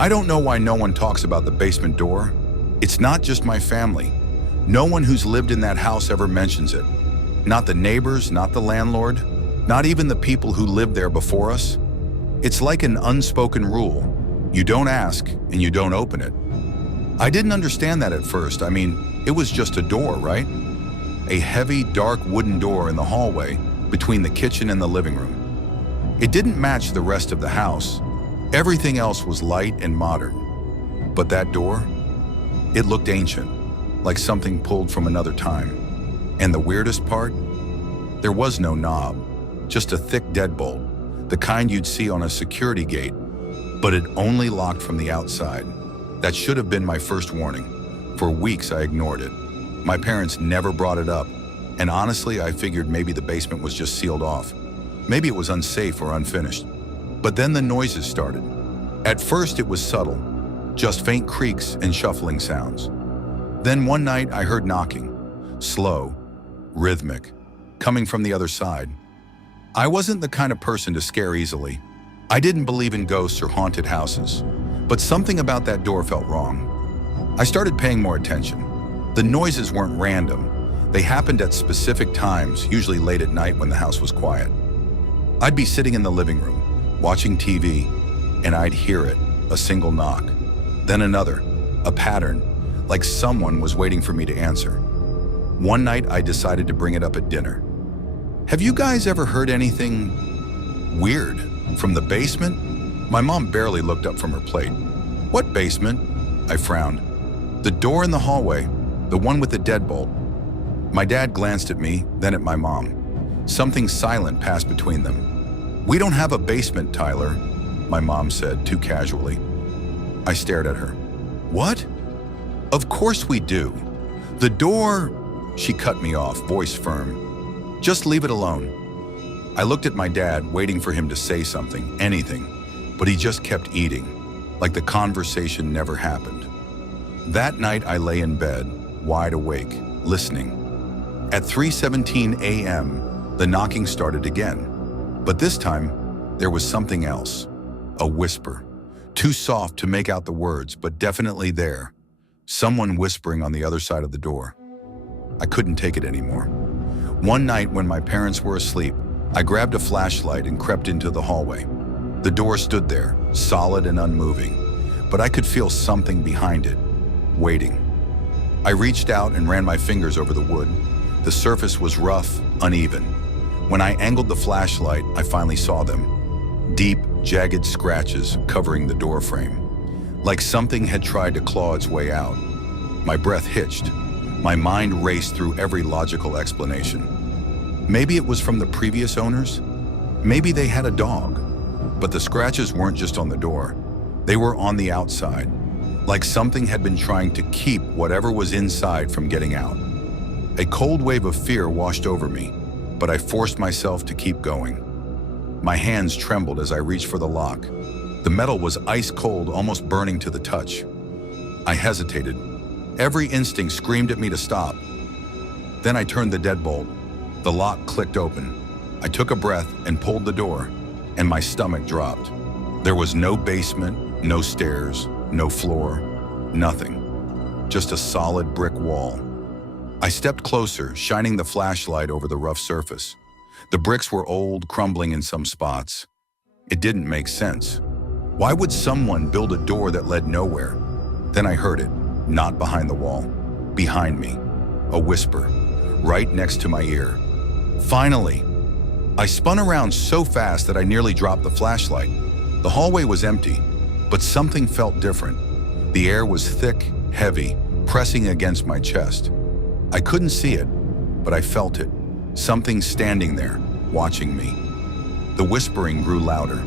I don't know why no one talks about the basement door. It's not just my family. No one who's lived in that house ever mentions it. Not the neighbors, not the landlord, not even the people who lived there before us. It's like an unspoken rule. You don't ask and you don't open it. I didn't understand that at first. I mean, it was just a door, right? A heavy, dark wooden door in the hallway between the kitchen and the living room. It didn't match the rest of the house. Everything else was light and modern. But that door, it looked ancient, like something pulled from another time. And the weirdest part? There was no knob, just a thick deadbolt, the kind you'd see on a security gate, but it only locked from the outside. That should have been my first warning. For weeks I ignored it. My parents never brought it up, and honestly I figured maybe the basement was just sealed off. Maybe it was unsafe or unfinished. But then the noises started. At first it was subtle, just faint creaks and shuffling sounds. Then one night I heard knocking, slow, rhythmic, coming from the other side. I wasn't the kind of person to scare easily. I didn't believe in ghosts or haunted houses, but something about that door felt wrong. I started paying more attention. The noises weren't random. They happened at specific times, usually late at night when the house was quiet. I'd be sitting in the living room, watching TV, and I'd hear it, a single knock. Then another, a pattern, like someone was waiting for me to answer. One night I decided to bring it up at dinner. Have you guys ever heard anything weird from the basement? My mom barely looked up from her plate. What basement? I frowned. The door in the hallway, the one with the deadbolt. My dad glanced at me, then at my mom. Something silent passed between them. We don't have a basement, Tyler, my mom said, too casually. I stared at her. What? Of course we do. The door... She cut me off, voice firm. Just leave it alone. I looked at my dad, waiting for him to say something, anything, but he just kept eating, like the conversation never happened. That night I lay in bed, wide awake, listening. At 3:17 a.m., the knocking started again. But this time, there was something else. A whisper. Too soft to make out the words, but definitely there. Someone whispering on the other side of the door. I couldn't take it anymore. One night when my parents were asleep, I grabbed a flashlight and crept into the hallway. The door stood there, solid and unmoving, but I could feel something behind it, waiting. I reached out and ran my fingers over the wood. The surface was rough, uneven. When I angled the flashlight, I finally saw them. Deep, jagged scratches covering the door frame, like something had tried to claw its way out. My breath hitched. My mind raced through every logical explanation. Maybe it was from the previous owners. Maybe they had a dog. But the scratches weren't just on the door. They were on the outside, like something had been trying to keep whatever was inside from getting out. A cold wave of fear washed over me, but I forced myself to keep going. My hands trembled as I reached for the lock. The metal was ice cold, almost burning to the touch. I hesitated. Every instinct screamed at me to stop. Then I turned the deadbolt. The lock clicked open. I took a breath and pulled the door, and my stomach dropped. There was no basement, no stairs, no floor, nothing. Just a solid brick wall. I stepped closer, shining the flashlight over the rough surface. The bricks were old, crumbling in some spots. It didn't make sense. Why would someone build a door that led nowhere? Then I heard it, not behind the wall, behind me. A whisper, right next to my ear. Finally! I spun around so fast that I nearly dropped the flashlight. The hallway was empty, but something felt different. The air was thick, heavy, pressing against my chest. I couldn't see it, but I felt it. Something standing there, watching me. The whispering grew louder.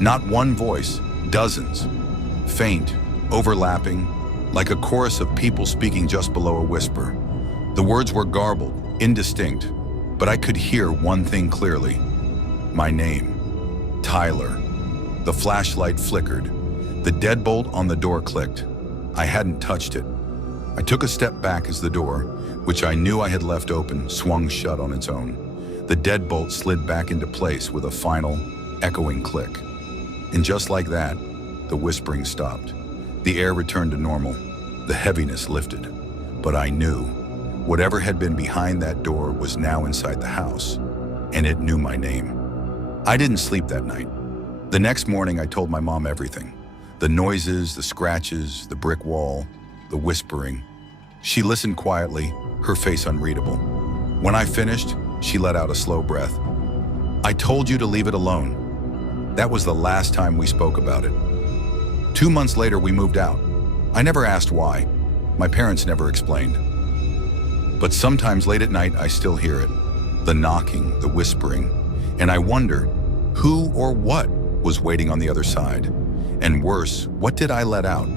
Not one voice, dozens. Faint, overlapping, like a chorus of people speaking just below a whisper. The words were garbled, indistinct, but I could hear one thing clearly. My name. Tyler. The flashlight flickered. The deadbolt on the door clicked. I hadn't touched it. I took a step back as the door, which I knew I had left open, swung shut on its own. The deadbolt slid back into place with a final, echoing click. And just like that, the whispering stopped. The air returned to normal. The heaviness lifted. But I knew whatever had been behind that door was now inside the house, and it knew my name. I didn't sleep that night. The next morning, I told my mom everything. The noises, the scratches, the brick wall, the whispering. She listened quietly, her face unreadable. When I finished, she let out a slow breath. I told you to leave it alone. That was the last time we spoke about it. 2 months later, we moved out. I never asked why. My parents never explained. But sometimes late at night, I still hear it. The knocking, the whispering. And I wonder who or what was waiting on the other side. And worse, what did I let out?